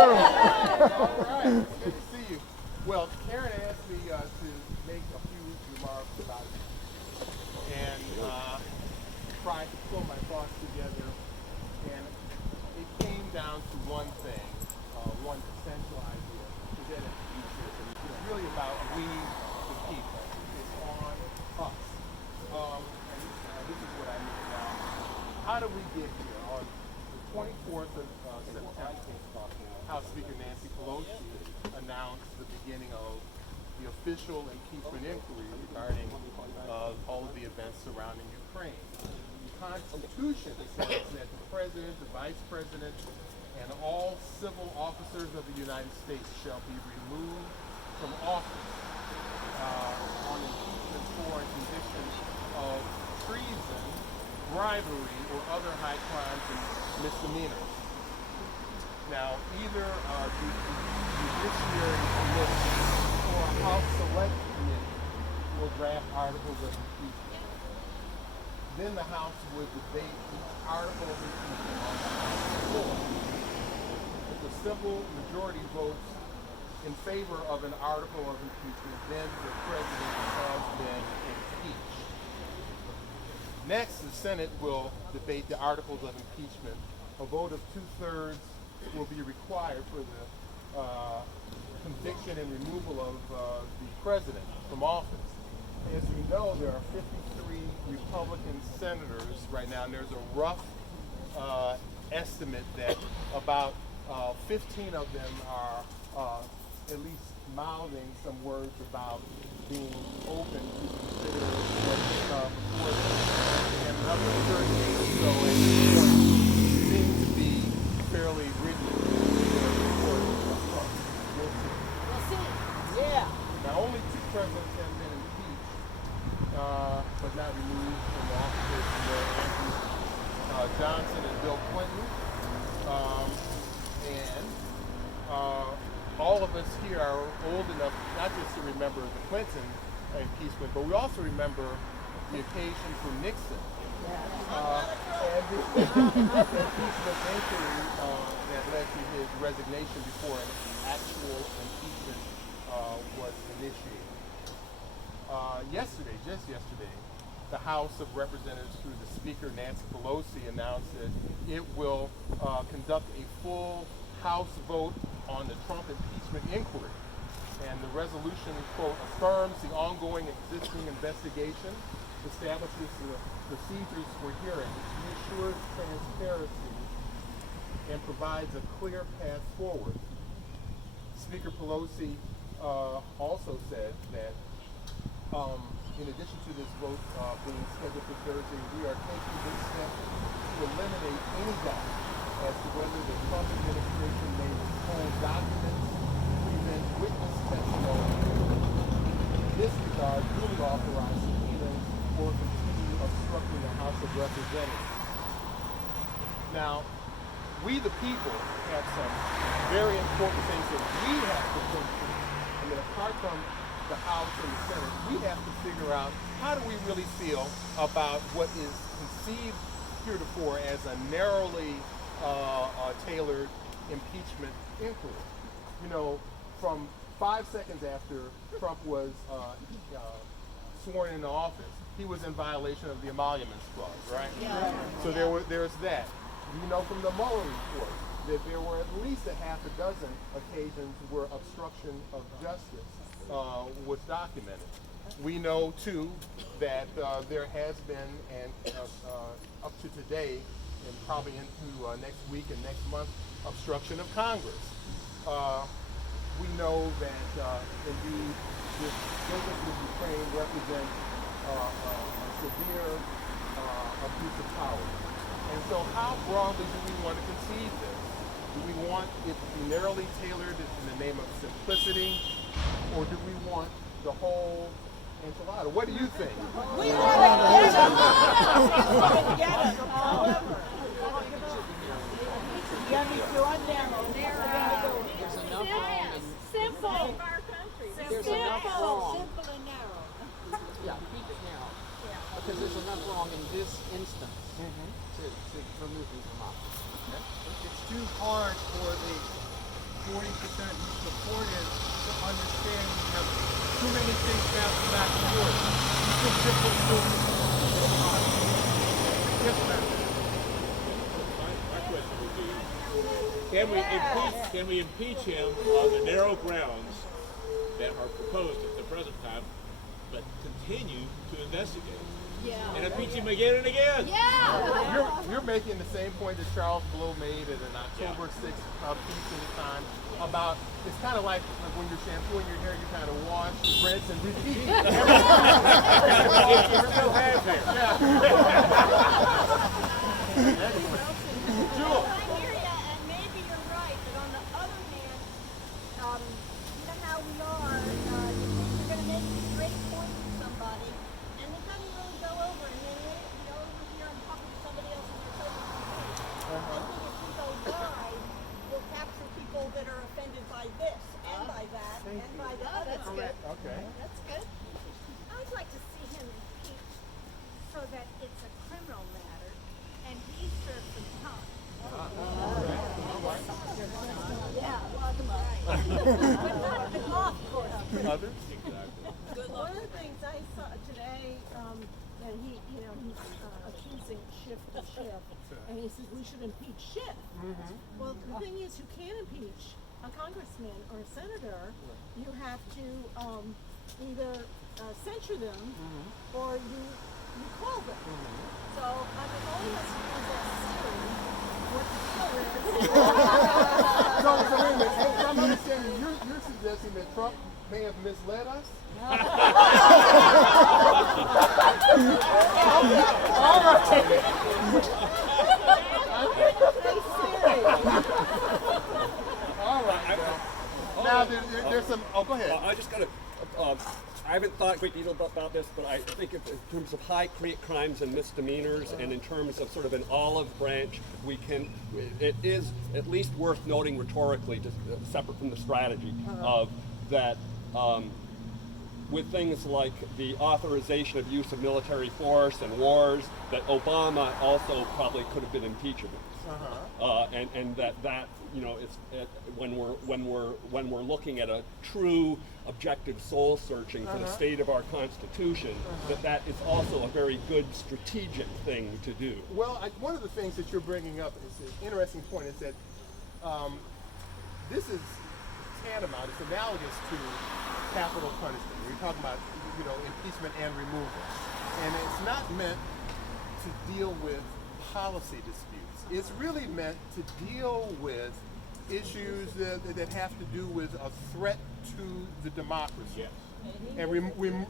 gentlemen. All right, good to see you. Well, Karen asked me to make a few remarks about it and try to pull my thoughts together. And it came down to one thing, one essential idea, is that it's really about we, the people. It's on us. And this is what I mean now. How do we get here? On the 24th of September, House Speaker Nancy Pelosi announced the beginning of the official impeachment inquiry regarding all of the events surrounding Ukraine. The Constitution says that the President, the Vice President, and all civil officers of the United States shall be removed from office on impeachment for a conviction of treason, bribery, or other high crimes and misdemeanors. Now, either the Judiciary Committee or a House Select Committee will draft articles of impeachment. Then the House would debate each article of impeachment on the House floor. If the simple majority votes in favor of an article of impeachment, then the President has been impeached. Next, the Senate will debate the articles of impeachment. A vote of 2/3 will be required for the conviction and removal of the President from office. As you know, there are 53 Republican senators right now, and there's a rough estimate that about 15 of them are at least mouthing some words about being open to consider what's before them. And another 38 or so at this point seem to be fairly rigid in their support of Trump. We'll see. Yeah. Now, only 2 presidents have been impeached, but not removed from office. Andrew Johnson and Bill Clinton. And all of us here are old enough not just to remember the Clinton impeachment, but we also remember the occasion for Nixon. And the impeachment inquiry that led to his resignation before an actual impeachment was initiated. Just yesterday, the House of Representatives, through the Speaker Nancy Pelosi, announced that it will conduct a full House vote on the Trump impeachment inquiry. And the resolution, quote, affirms the ongoing existing investigation, establishes the procedures for hearings, ensures transparency, and provides a clear path forward. Speaker Pelosi also said that in addition to this vote being scheduled for Thursday, we are taking this step to eliminate any doubt as to whether the Trump administration may withhold documents, present witness testimony, disregard duly authorized subpoenas, or continue obstructing the House of Representatives. Now, we the people have some very important things that we have to think through. I mean, apart from the House and the Senate, we have to figure out how do we really feel about what is conceived heretofore as a narrowly tailored impeachment inquiry. You know, from 5 seconds after Trump was sworn into office, he was in violation of the emoluments clause, right? Yeah. So there's that. You know from the Mueller report that there were at least a half a dozen occasions where obstruction of justice was documented. We know too that there has been, and up to today, and probably into next week and next month, obstruction of Congress. We know that indeed this business with Ukraine represents a severe abuse of power. And so how broadly do we want to conceive this? Do we want it to be narrowly tailored in the name of simplicity, or do we want the whole enchilada? What do you think? We want to get it. However, you have to run down. There's enough wrong in Simple. there's enough wrong. Simple and narrow. Yeah, keep it narrow. Because there's enough wrong in this instance to remove me from office. It's too hard for the 40% who supported to understand we have too many things bouncing back and forth. You can simply move on. Yes, ma'am. My question would be, can we impeach him on the narrow grounds that are proposed at the present time, but continue to investigate? Yeah. And impeach him again and again. Yeah. You're making the same point that Charles Blow made at an October 6th piece in the Times about, it's kind of like when you're shampooing your hair, you kind of wash, rinse, and repeat. It still has hair. Anyway. Jewel. I hear you, and maybe you're right, but on the other hand, you know how we are, you think you're going to make a great point to somebody, and it doesn't really go over, and then you go over here and talk to somebody else and they're totally confused. I think if we go wide, we'll capture people that are offended by this, and by that, and by the other. That's good. Okay. That's good. I'd like to see him impeached so that it's a criminal matter, and he serves some time. Yeah, lock 'em up. But not the golf course. Others? One of the things I saw today, and he's accusing Schiff of Schiff, and he says we should impeach Schiff. Well, the thing is, you can't impeach a congressman or a senator. You have to either censure them or you call them. So I mean, all he has to do is ask Siri what the deal is. So wait a minute. If I'm understanding, you're suggesting that Trump may have misled us? All right. Now there's some. Oh, go ahead. I just got to. I haven't thought a great deal about this, but I think in terms of high crimes and misdemeanors, and in terms of sort of an olive branch, it is at least worth noting rhetorically, just separate from the strategy, of that with things like the authorization of use of military force and wars, that Obama also probably could have been impeachable. And that it's when we're looking at a true objective soul searching for the state of our Constitution, that is also a very good strategic thing to do. Well, one of the things that you're bringing up is an interesting point, is that this is tantamount, it's analogous to capital punishment. We're talking about impeachment and removal. And it's not meant to deal with policy disputes. It's really meant to deal with issues that have to do with a threat to the democracy. Yes. And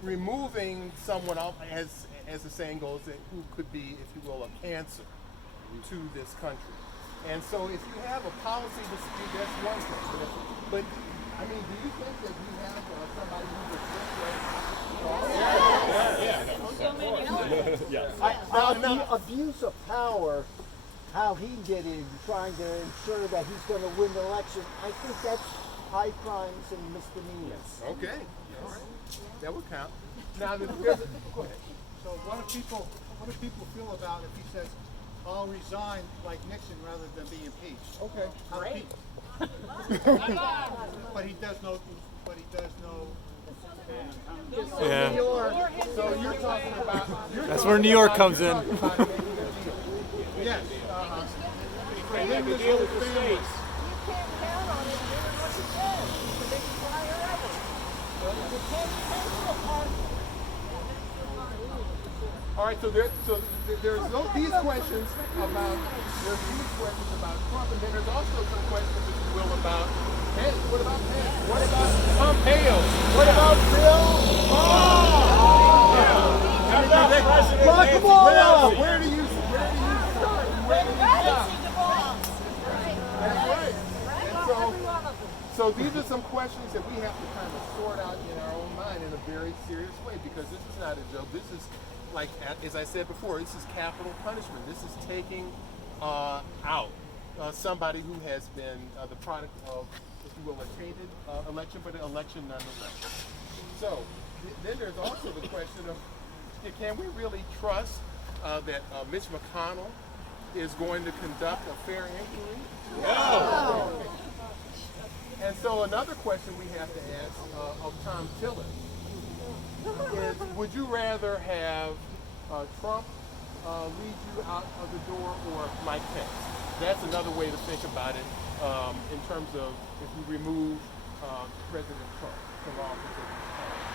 removing someone, as the saying goes, who could be, if you will, a cancer to this country. And so if you have a policy dispute, that's one thing. But I mean, do you think that you have somebody who's a Yeah. The abuse of power, how he did it, trying to ensure that he's going to win the election, I think that's high crimes and misdemeanors. Okay. All right. That would count. Now, go ahead. So what do people feel about if he says, "I'll resign like Nixon rather than be impeached"? Okay. How do people? But he does know. Yeah. So you're talking about. That's where New York comes in. Yes. For him to deal with the states. You can't count on him doing what he says to make you fly forever. You can't censor a party. All right. So there's these questions about Trump, and then there's also some questions, if you will, about Pence. What about Pence? What about Pompeo? What about Bill? Talk them all out. Where do you start? Where do you stop? That's right. And so these are some questions that we have to kind of sort out in our own mind in a very serious way, because this is not a joke. This is, like, as I said before, this is capital punishment. This is taking out somebody who has been the product of, if you will, a tainted election, but an election nonetheless. So then there's also the question of, can we really trust that Mitch McConnell is going to conduct a fair inquiry? No. And so another question we have to ask of Tom Tillis is, would you rather have Trump lead you out of the door or Mike Pence? That's another way to think about it in terms of if you remove President Trump from office.